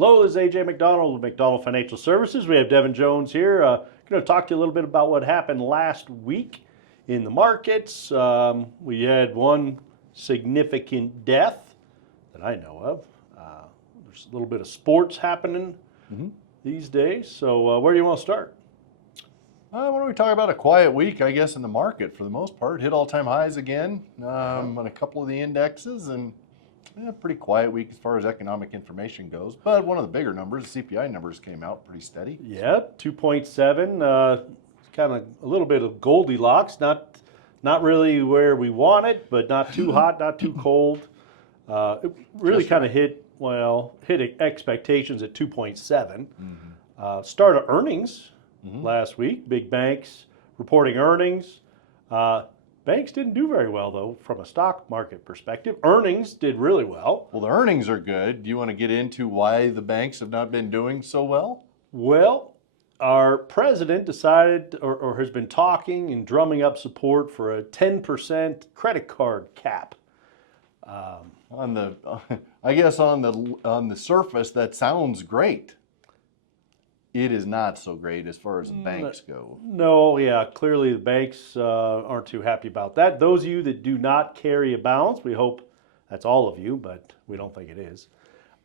Hello, this is AJ McDonald with McDonald Financial Services. We have Devin Jones here. Going to talk to you a little bit about what happened last week in the markets. We had one significant death that I know of. There's a little bit of sports happening these days. So where do you want to start? Why don't we talk about a quiet week, I guess, in the market for the most part. Hit all-time highs again on a couple of the indexes, and pretty quiet week as far as economic information goes. But one of the bigger numbers, the CPI numbers, came out pretty steady. Yeah, 2.7. Kind of a little bit of Goldilocks. Not really where we want it, but not too hot, not too cold. It really kind of hit expectations at 2.7. Start of earnings last week. Big banks reporting earnings. Banks didn't do very well, though, from a stock market perspective. Earnings did really well. Well, the earnings are good. Do you want to get into why the banks have not been doing so well? Well, our president decided or has been talking and drumming up support for a 10% credit card cap. I guess on the surface, that sounds great. It is not so great as far as the banks go. No, yeah, clearly the banks aren't too happy about that. Those of you that do not carry a balance, we hope that's all of you, but we don't think it is.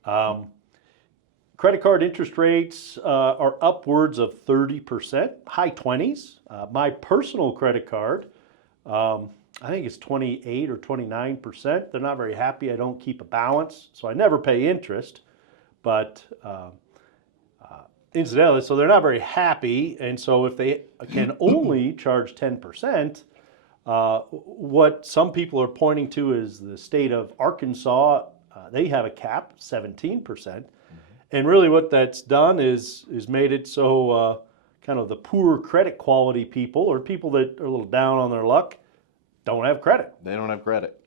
Credit card interest rates are upwards of 30%, high 20s. My personal credit card, I think it's 28 or 29%. They're not very happy. I don't keep a balance, so I never pay interest, but incidentally, so they're not very happy, and so if they can only charge 10%, what some people are pointing to is the state of Arkansas. They have a cap, 17%, and really what that's done is made it so kind of the poor credit quality people or people that are a little down on their luck don't have credit. They don't have credit.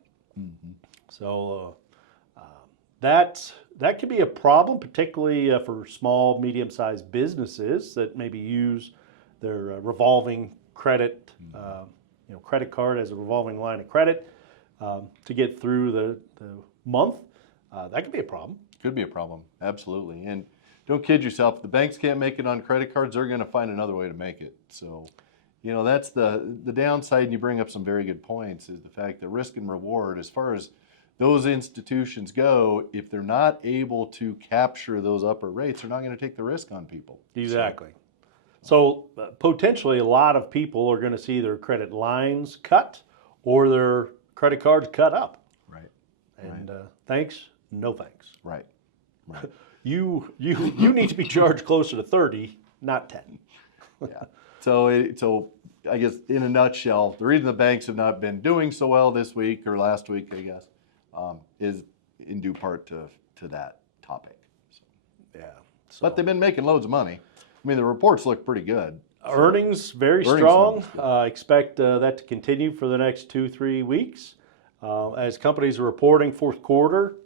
So that could be a problem, particularly for small, medium-sized businesses that maybe use their revolving credit, credit card as a revolving line of credit to get through the month. That could be a problem. Could be a problem, absolutely. And don't kid yourself. If the banks can't make it on credit cards, they're going to find another way to make it. So, that's the downside, and you bring up some very good points, is the fact that risk and reward, as far as those institutions go, if they're not able to capture those upper rates, they're not going to take the risk on people. Exactly. So potentially a lot of people are going to see their credit lines cut or their credit cards cut up. Right. And thanks, no thanks. Right. You need to be charged closer to 30, not 10. Yeah. So I guess in a nutshell, the reason the banks have not been doing so well this week or last week, I guess, is in due part to that topic. So. Yeah. But they've been making loads of money. I mean, the reports look pretty good. Earnings very strong. Expect that to continue for the next 2-3 weeks. As companies are reporting fourth quarter,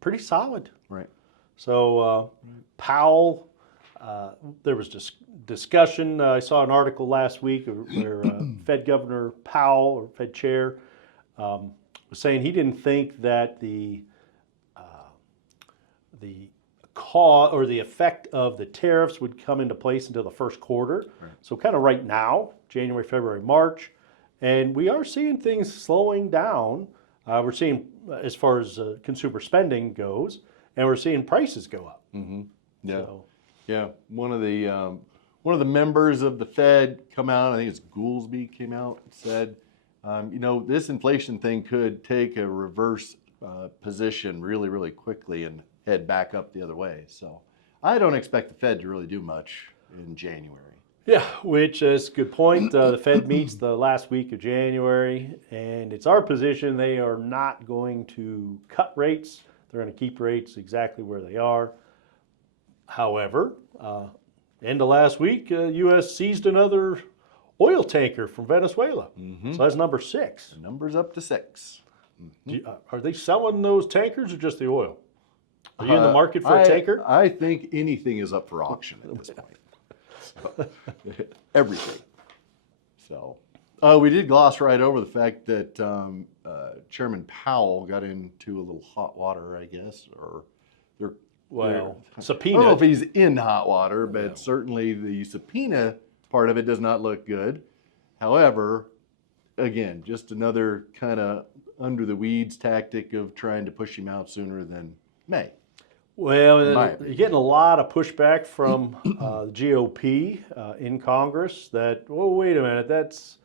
pretty solid. Right. So Powell, there was discussion. I saw an article last week where Fed Governor Powell, or Fed Chair, was saying he didn't think that the cause or the effect of the tariffs would come into place until the first quarter. Right. So kind of right now, January, February, March, and we are seeing things slowing down. We're seeing as far as consumer spending goes, and we're seeing prices go up. Yeah, so. Yeah. One of the members of the Fed come out. I think it's Goolsbee came out and said, this inflation thing could take a reverse position really, really quickly and head back up the other way. So I don't expect the Fed to really do much in January. Yeah, which is a good point. The Fed meets the last week of January, and it's our position they are not going to cut rates. They're going to keep rates exactly where they are. However, end of last week, U.S. seized another oil tanker from Venezuela. So that's number 6. The number's up to 6. Are they selling those tankers or just the oil? Are you in the market for a tanker? I think anything is up for auction at this point. So, everything. So we did gloss right over the fact that Chairman Powell got into a little hot water, I guess, or Well, I subpoena. don't know if he's in hot water, but certainly the subpoena part of it does not look good. However, again, just another kind of under the weeds tactic of trying to push him out sooner than May. Well, in my you're opinion. getting a lot of pushback from the GOP in Congress that, oh, wait a minute,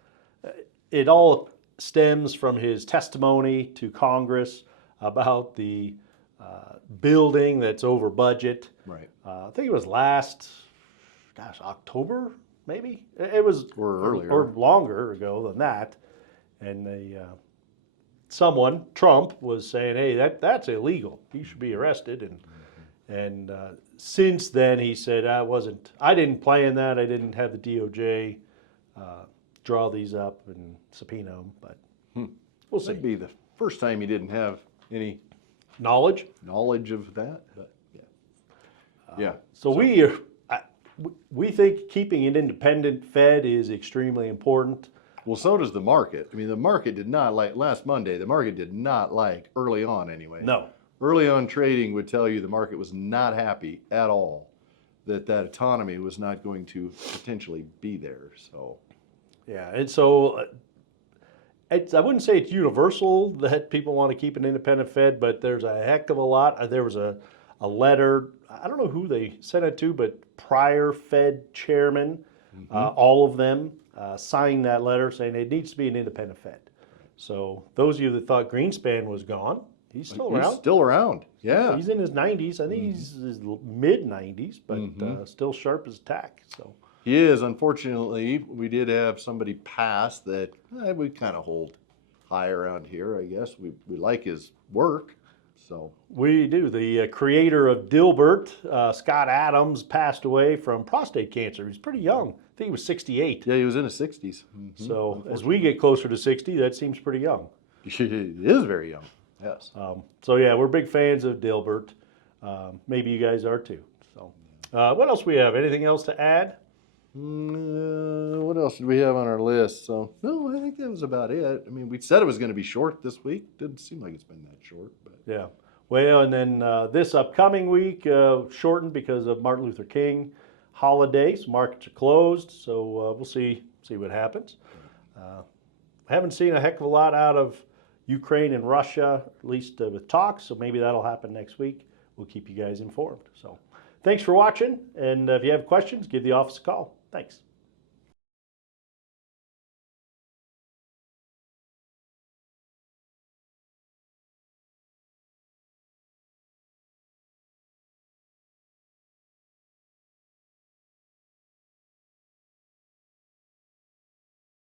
it all stems from his testimony to Congress about the building that's over budget. Right. I think it was October, maybe? It was, Or earlier. or longer ago than that. And someone, Trump, was saying, hey, that's illegal. He should be arrested. And since then, he said, I didn't plan that. I didn't have the DOJ draw these up and subpoena them, but we'll see. That'd be the first time he didn't have any Knowledge? knowledge of that, but yeah. So we think keeping an independent Fed is extremely important. Well, so does the market. I mean, the market did not like, last Monday, the market did not like, early on anyway. No. Early on trading would tell you the market was not happy at all that autonomy was not going to potentially be there. So, Yeah, and so I wouldn't say it's universal that people want to keep an independent Fed, but there's a heck of a lot. There was a letter, I don't know who they sent it to, but prior Fed chairman, all of them signed that letter saying it needs to be an independent Fed. So those of you that thought Greenspan was gone, he's still around. He's still around, yeah. He's in his 90s. I think he's his mid-90s, but still sharp as a tack. So He is. Unfortunately, we did have somebody pass that we kind of hold high around here, I guess. We like his work, so. we do. The creator of Dilbert, Scott Adams, passed away from prostate cancer. He's pretty young. I think he was 68. Yeah, he was in his 60s. So as we get closer to 60, that seems pretty young. He is very young, yes. So yeah, we're big fans of Dilbert. Maybe you guys are too. So what else we have? Anything else to add? What else did we have on our list? So, no, I think that was about it. I mean, we said it was going to be short this week. Didn't seem like it's been that short, but. Yeah. Well, and then this upcoming week shortened because of Martin Luther King holidays. Markets are closed, so we'll see what happens. Haven't seen a heck of a lot out of Ukraine and Russia, at least with talks. So maybe that'll happen next week. We'll keep you guys informed. So, thanks for watching, and if you have questions, give the office a call. Thanks.